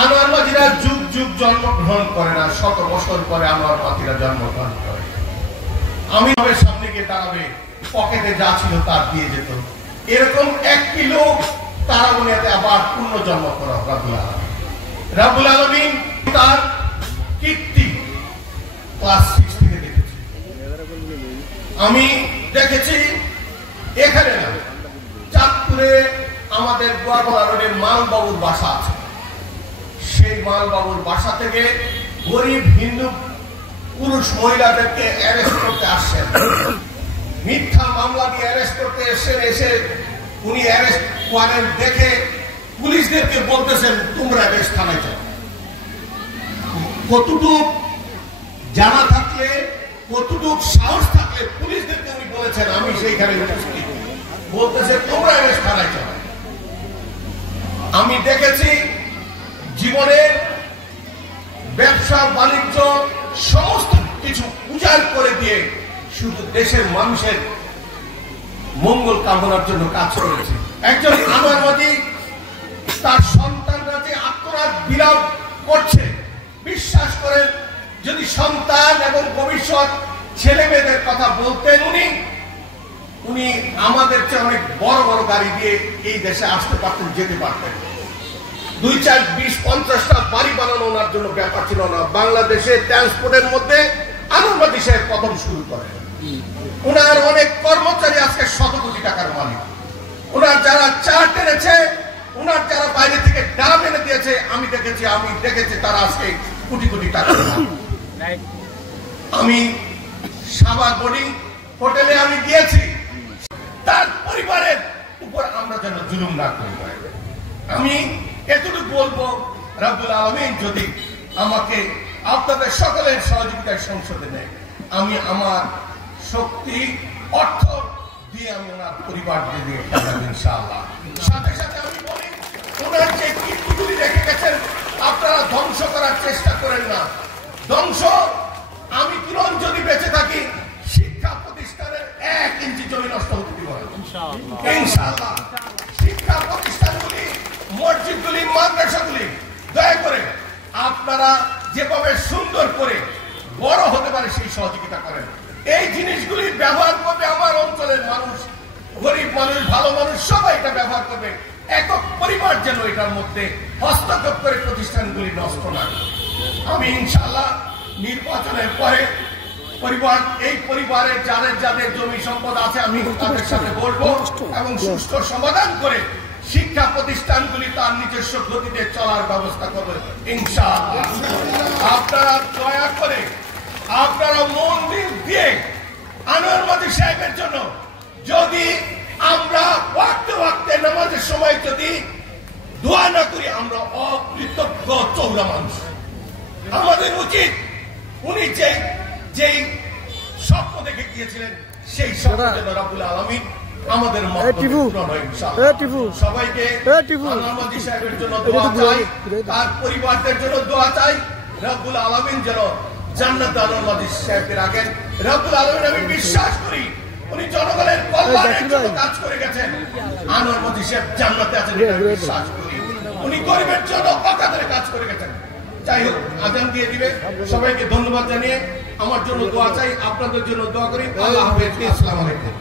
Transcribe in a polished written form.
আনোয়ার মাঝিরা যুগ যুগ জন্মগ্রহণ করে না, শত বছর পরে আনোয়ার মাঝিরা জন্মগ্রহণ করে। আমি আমার সামনে গিয়ে দাঁড়াবে, পকেটে যা ছিল তার দিয়ে যেত, এরকম একটি লোক তারা দুনিয়াতে আবার পূর্ণ জন্ম করা রাব্বুল আলামিন তার কীর্তি ক্লাস 6 থেকে দেখেছি। আমি দেখেছি এখানে না, চাঁদপুরে আমাদের গোয়াগোলা রোডের মালবাবুর বাসা আছে। সেই মালবাবুর বাসা থেকে গরিব হিন্দু পুরুষ মহিলাদেরকে অ্যারেস্ট করতে আসছেন, মিথ্যা মামলা দিয়ে অ্যারেস্ট করতে এসেছেন। এসে উনি অ্যারেস্ট ওয়ারেন্ট দেখে পুলিশদেরকে বলতেছেন তোমরা অ্যারেস্ট থানায় যাও। কতটুক জানা থাকলে, কতটুক সাহস থাকলে পুলিশদেরকে উনি বলেছেন আমি সেইখানে উপস্থিত, বলতেছে তোমরা অ্যারেস্ট থানায় যাও। আমি দেখেছি জীবনের ব্যবসা বাণিজ্য সমস্ত কিছু উজাড় করে দিয়ে শুধু দেশের মানুষের মঙ্গল কামনার জন্য কাজ করেছে। একজন আনোয়ার মাঝি তার সন্তানরা যে আত্মরাত বিলাপ করছে, বিশ্বাস করেন যদি সন্তান এবং ভবিষ্যৎ ছেলে মেয়েদের কথা বলতেন উনি আমাদের চেয়ে অনেক বড় বড় গাড়ি দিয়ে এই দেশে আসতে পারতেন, যেতে পারতেন। 2, 4, 20, 50টা বাড়ি বানানো ওনার জন্য ব্যাপার ছিল না। বাংলাদেশে ট্রান্সপোর্টের মধ্যে আনোয়ার মাঝি সাহেব কদম শুরু করেন। ওনার অনেক কর্মচারী আজকে শত কোটি টাকার মালিক। ওনার যারা চা টেনেছে, ওনার যারা বাইরে থেকে ডাব এনে দিয়েছে, আমি দেখেছি তারা আজকে কোটি কোটি টাকার মালিক। আমি সাবা বোর্ডিং হোটেলে আমি গিয়েছি, তার পরিবারের উপর আমরা যেন জুলুম না করি। আমি এতটুকু বলবো, রাব্বুল আলামিন যদি আমাকে আপনাদের সকলের সহযোগিতায় সংসদে নেয়, আমি আমার শক্তি অর্থ দিয়ে আমি ওনার পরিবার দিয়ে ইনশাআল্লাহ। সাথে সাথে আমি বলি, ওনার যে কীর্তিগুলি রেখে গেছেন আপনারা ধ্বংস করার চেষ্টা করেন না। ধ্বংস আমি তুরন যদি বেঁচে থাকি, শিক্ষা প্রতিষ্ঠানের 1 ইঞ্চি জমি নষ্ট হতে দিব ইনশাআল্লাহ। শিক্ষা প্রতিষ্ঠানগুলি, মসজিদগুলি, মাদ্রাসাগুলি দয়া করে আপনারা যেভাবে সুন্দর করে বড় হতে পারে সেই সহযোগিতা করেন। এই জিনিসগুলি ব্যবহার করবে আমার অঞ্চলের মানুষ, গরিব মানুষ, ভালো মানুষ, সবাই এটা ব্যবহার করবে। একক পরিবার যেন এটার মধ্যে হস্তক্ষেপ করে প্রতিষ্ঠানগুলি নষ্ট না করে। আমি ইনশাআল্লাহ নির্বাচনের পরে এই পরিবারের যাদের জমি সম্পদ আছে আমি তাদের সাথে বলবো এবং সুষ্ঠু সমাধান করে শিক্ষা প্রতিষ্ঠানগুলি তার নিজস্ব গতিতে চলার ব্যবস্থা করবে ইনশাআল্লাহ। আপনারা দয়া করে আপনারা মন দিয়ে আনোয়ার মাঝি সাহেবের জন্য যদি আমরা ওয়াক্তে নামাজের সময় যদি দোয়া না করি, আমরা অকৃতজ্ঞ চৌরা মানুষ। আমাদের উচিত উনি যেই স্বপ্ন দেখে গিয়েছিলেন সেই স্বপ্ন যেন রাব্বুল আলামিন আমাদের সবাইকে আনোয়ার মাঝি সাহেবের জন্য দোয়া চাই, তার পরিবারদের জন্য দোয়া চাই। রাব্বুল আলামিন যেন জান্নাতে আনোয়ার মাঝি সাহেবকে রাখেন। রাব্বুল আলামিন আমি বিশ্বাস করি উনি জনগণের কল্যাণের জন্য কাজ করে গেছেন। আনোয়ার মাঝি সাহেব জান্নাতে আছেন বিশ্বাস করি। উনি গরিবের জন্য অকাতরে কাজ করে গেছেন। যাই হোক, আজান দিয়ে দিবে। সবাইকে ধন্যবাদ জানিয়ে আমার জন্য দোয়া চাই, আপনাদের জন্য দোয়া করি। আল্লাহ হাফেজ, আসসালামু আলাইকুম।